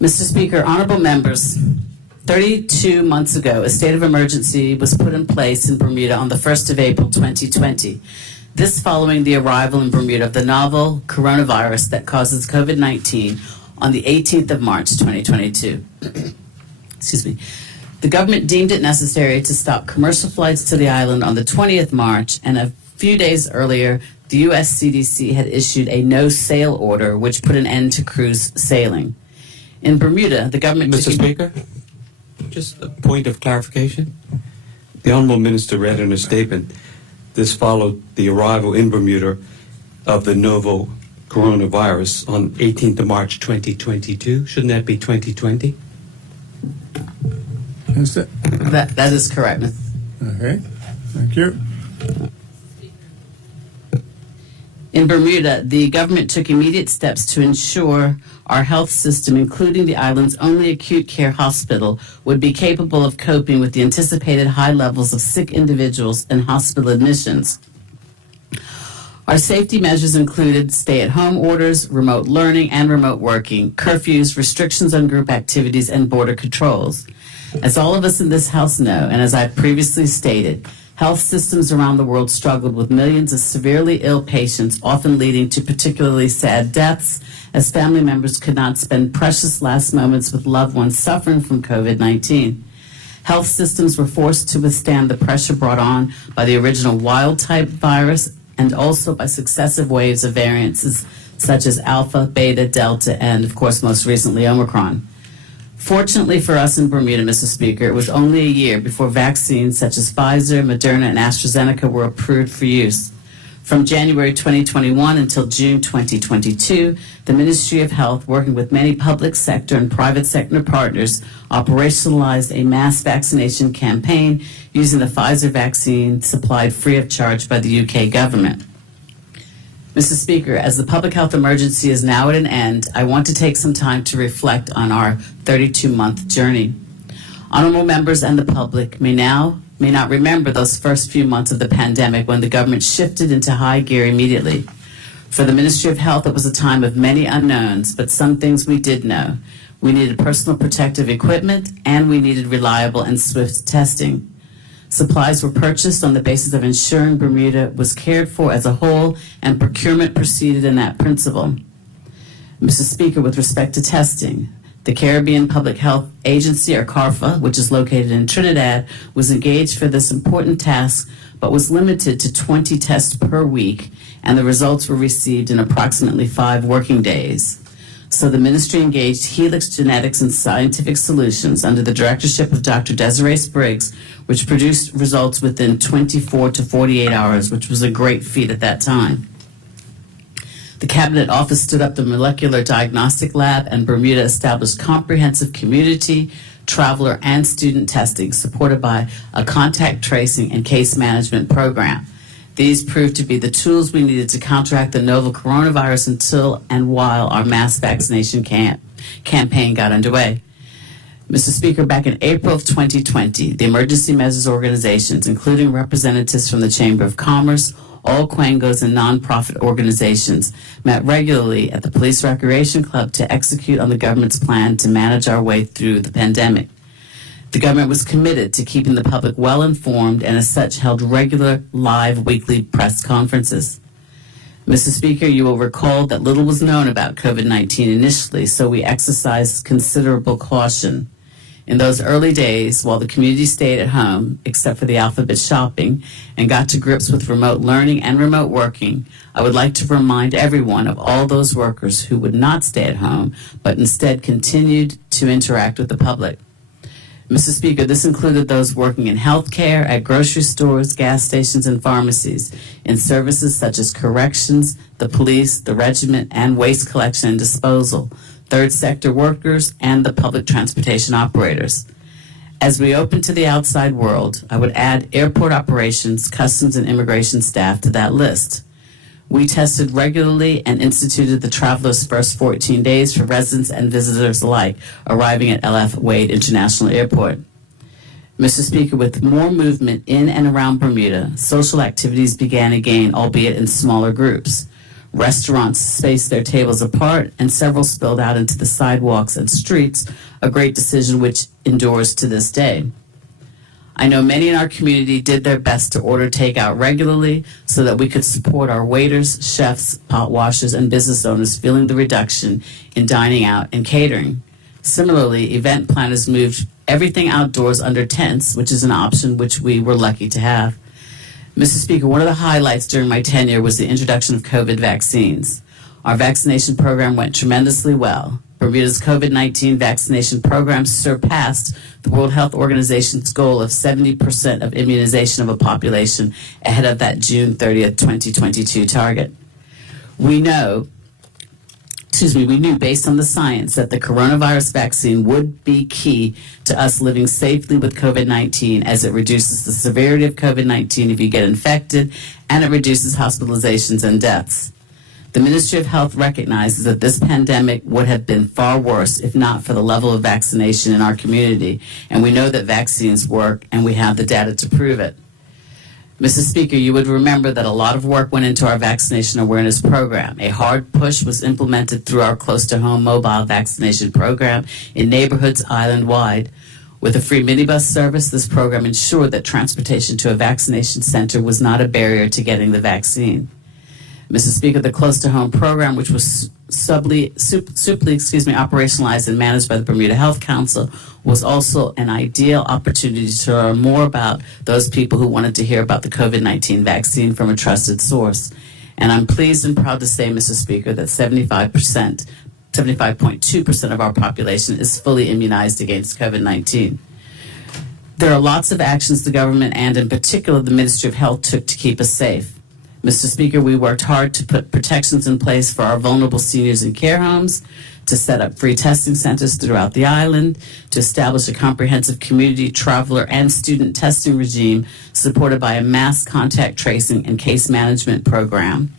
Mr. Speaker, honorable members, 32 months ago, a state of emergency was put in place in Bermuda on the 1st of April 2020. This following the arrival in Bermuda of the novel coronavirus that causes COVID-19 on the 18th of March 2022. Excuse me. The government deemed it necessary to stop commercial flights to the island on the 20th March, and a few days earlier, the U.S. CDC had issued a no-sail order, which put an end to cruise sailing. In Bermuda, the government... Mr. Speaker, just a point of clarification. The Honourable Minister read in a statement, this followed the arrival in Bermuda of the novel coronavirus on 18th of March 2022. Shouldn't that be 2020? That is correct. Okay, thank you. In Bermuda, the government took immediate steps to ensure our health system, including the island's only acute care hospital, would be capable of coping with the anticipated high levels of sick individuals and hospital admissions. Our safety measures included stay-at-home orders, remote learning and remote working, curfews, restrictions on group activities, and border controls. As all of us in this House know, and as I previously stated, health systems around the world struggled with millions of severely ill patients, often leading to particularly sad deaths, as family members could not spend precious last moments with loved ones suffering from COVID-19. Health systems were forced to withstand the pressure brought on by the original wild-type virus and also by successive waves of variants such as Alpha, Beta, Delta, and, of course, most recently, Omicron. Fortunately for us in Bermuda, Mr. Speaker, it was only a year before vaccines such as Pfizer, Moderna, and AstraZeneca were approved for use. From January 2021 until June 2022, the Ministry of Health, working with many public sector and private sector partners, operationalized a mass vaccination campaign using the Pfizer vaccine supplied free of charge by the UK government. Mr. Speaker, as the public health emergency is now at an end, I want to take some time to reflect on our 32-month journey. Honorable members and the public may not remember those first few months of the pandemic when the government shifted into high gear immediately. For the Ministry of Health, it was a time of many unknowns, but some things we did know. We needed personal protective equipment, and we needed reliable and swift testing. Supplies were purchased on the basis of ensuring Bermuda was cared for as a whole, and procurement proceeded in that principle. Mr. Speaker, with respect to testing, the Caribbean Public Health Agency, or CARFA, which is located in Trinidad, was engaged for this important task, but was limited to 20 tests per week, and the results were received in approximately 5 working days. So the ministry engaged Helix Genetics and Scientific Solutions under the directorship of Dr. Desiree Spriggs, which produced results within 24 to 48 hours, which was a great feat at that time. The Cabinet Office stood up the Molecular Diagnostic Lab, and Bermuda established comprehensive community, traveler, and student testing supported by a contact tracing and case management program. These proved to be the tools we needed to counteract the novel coronavirus until and while our mass vaccination campaign got underway. Mr. Speaker, back in April of 2020, the emergency measures organizations, including representatives from the Chamber of Commerce, all Quangos, and nonprofit organizations, met regularly at the Police Recreation Club to execute on the government's plan to manage our way through the pandemic. The government was committed to keeping the public well informed and as such held regular live weekly press conferences. Mr. Speaker, you will recall that little was known about COVID-19 initially, so we exercised considerable caution. In those early days, while the community stayed at home, except for the alphabet shopping, and got to grips with remote learning and remote working, I would like to remind everyone of all those workers who would not stay at home, but instead continued to interact with the public. Mr. Speaker, this included those working in healthcare, at grocery stores, gas stations, and pharmacies, in services such as corrections, the police, the regiment, and waste collection and disposal, third sector workers, and the public transportation operators. As we open to the outside world, I would add airport operations, customs, and immigration staff to that list. We tested regularly and instituted the traveler's first 14 days for residents and visitors alike arriving at L.F. Wade International Airport. Mr. Speaker, with more movement in and around Bermuda, social activities began again, albeit in smaller groups. Restaurants spaced their tables apart, and several spilled out into the sidewalks and streets, a great decision which endures to this day. I know many in our community did their best to order takeout regularly so that we could support our waiters, chefs, pot washers, and business owners feeling the reduction in dining out and catering. Similarly, event planners moved everything outdoors under tents, which is an option which we were lucky to have. Mr. Speaker, one of the highlights during my tenure was the introduction of COVID vaccines. Our vaccination program went tremendously well. Bermuda's COVID-19 vaccination program surpassed the World Health Organization's goal of 70% of immunization of a population ahead of that June 30th, 2022 target. We knew based on the science that the coronavirus vaccine would be key to us living safely with COVID-19, as it reduces the severity of COVID-19 if you get infected, and it reduces hospitalizations and deaths. The Ministry of Health recognizes that this pandemic would have been far worse if not for the level of vaccination in our community, and we know that vaccines work, and we have the data to prove it. Mr. Speaker, you would remember that a lot of work went into our vaccination awareness program. A hard push was implemented through our close-to-home mobile vaccination program in neighborhoods island-wide. With a free minibus service, this program ensured that transportation to a vaccination center was not a barrier to getting the vaccine. Mr. Speaker, the close-to-home program, which was suply operationalized and managed by the Bermuda Health Council, was also an ideal opportunity to learn more about those people who wanted to hear about the COVID-19 vaccine from a trusted source. And I'm pleased and proud to say, Mr. Speaker, that 75.2% of our population is fully immunized against COVID-19. There are lots of actions the government and in particular the Ministry of Health took to keep us safe. Mr. Speaker, we worked hard to put protections in place for our vulnerable seniors in care homes, to set up free testing centers throughout the island, to establish a comprehensive community, traveler, and student testing regime supported by a mass contact tracing and case management program,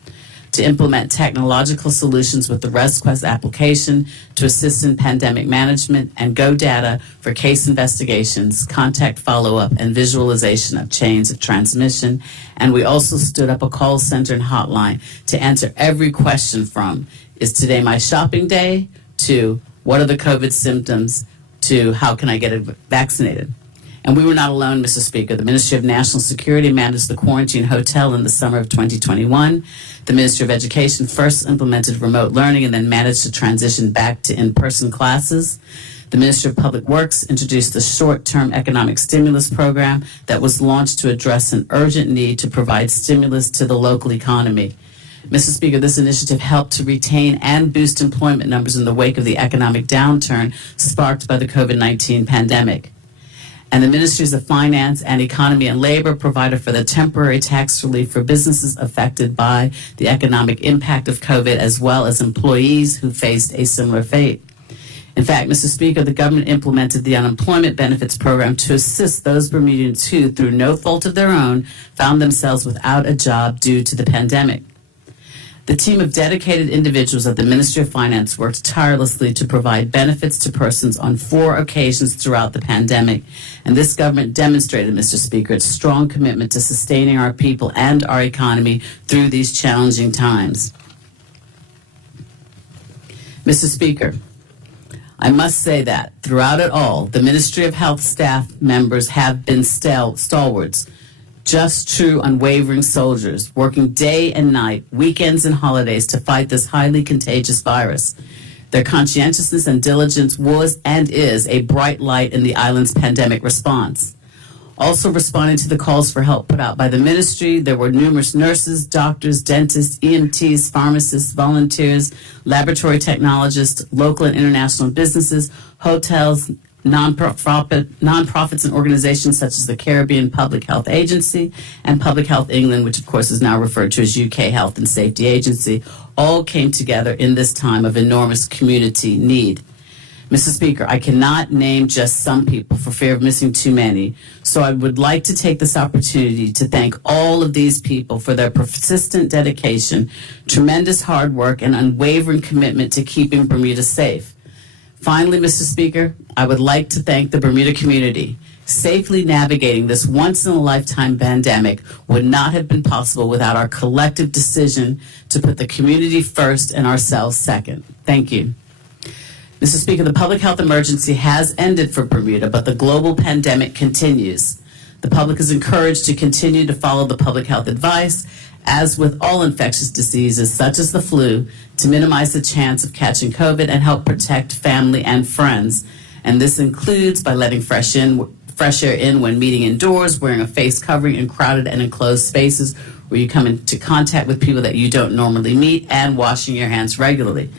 to implement technological solutions with the ResQuest application to assist in pandemic management, and GoData for case investigations, contact follow-up, and visualization of chains of transmission. And we also stood up a call center and hotline to answer every question from, is today my shopping day, to what are the COVID symptoms, to how can I get vaccinated? And we were not alone, Mr. Speaker. The Ministry of National Security managed the quarantine hotel in the summer of 2021. The Ministry of Education first implemented remote learning and then managed to transition back to in-person classes. The Ministry of Public Works introduced the short-term economic stimulus program that was launched to address an urgent need to provide stimulus to the local economy. Mr. Speaker, this initiative helped to retain and boost employment numbers in the wake of the economic downturn sparked by the COVID-19 pandemic. And the Ministries of Finance and Economy and Labor provided for the temporary tax relief for businesses affected by the economic impact of COVID, as well as employees who faced a similar fate. In fact, Mr. Speaker, the government implemented the unemployment benefits program to assist those Bermudians who, through no fault of their own, found themselves without a job due to the pandemic. The team of dedicated individuals at the Ministry of Finance worked tirelessly to provide benefits to persons on 4 occasions throughout the pandemic. And this government demonstrated, Mr. Speaker, its strong commitment to sustaining our people and our economy through these challenging times. Mr. Speaker, I must say that throughout it all, the Ministry of Health staff members have been stalwarts, just true, unwavering soldiers, working day and night, weekends and holidays to fight this highly contagious virus. Their conscientiousness and diligence was and is a bright light in the island's pandemic response. Also responding to the calls for help put out by the ministry, there were numerous nurses, doctors, dentists, EMTs, pharmacists, volunteers, laboratory technologists, local and international businesses, hotels, nonprofits and organizations such as the Caribbean Public Health Agency and Public Health England, which of course is now referred to as UK Health and Safety Agency, all came together in this time of enormous community need. Mr. Speaker, I cannot name just some people for fear of missing too many, so I would like to take this opportunity to thank all of these people for their persistent dedication, tremendous hard work, and unwavering commitment to keeping Bermuda safe. Finally, Mr. Speaker, I would like to thank the Bermuda community. Safely navigating this once-in-a-lifetime pandemic would not have been possible without our collective decision to put the community first and ourselves second. Thank you. Mr. Speaker, the public health emergency has ended for Bermuda, but the global pandemic continues. The public is encouraged to continue to follow the public health advice, as with all infectious diseases such as the flu, to minimize the chance of catching COVID and help protect family and friends. And this includes by letting fresh air in when meeting indoors, wearing a face covering in crowded and enclosed spaces where you come into contact with people that you don't normally meet, and washing your hands regularly.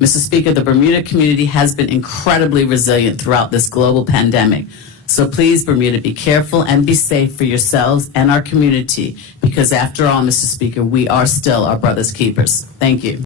Mr. Speaker, the Bermuda community has been incredibly resilient throughout this global pandemic. So please, Bermuda, be careful and be safe for yourselves and our community, because after all, Mr. Speaker, we are still our brother's keepers. Thank you.